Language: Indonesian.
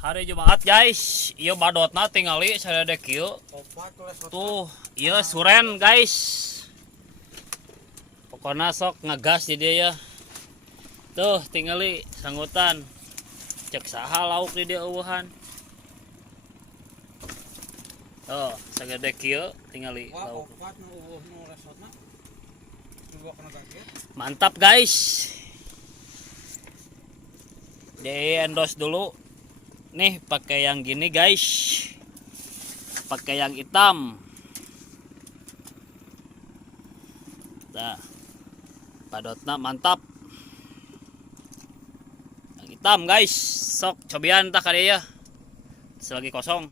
Hari Jumat guys, iya badotna tingali sadade kieu. Tuh, iya suren guys. Pokoknya sok ngegas di dia ya. Tuh, tingali sanggutan. Cek saha lauk di dia eueuhan. Tuh, sagede kieu tingali lauk. Mantap guys. Di endorse dulu. Nih pakai yang gini guys. Pakai yang hitam. Nah, padotna mantap. Yang hitam guys. Sok cobian tah ka dieu. Selagi kosong.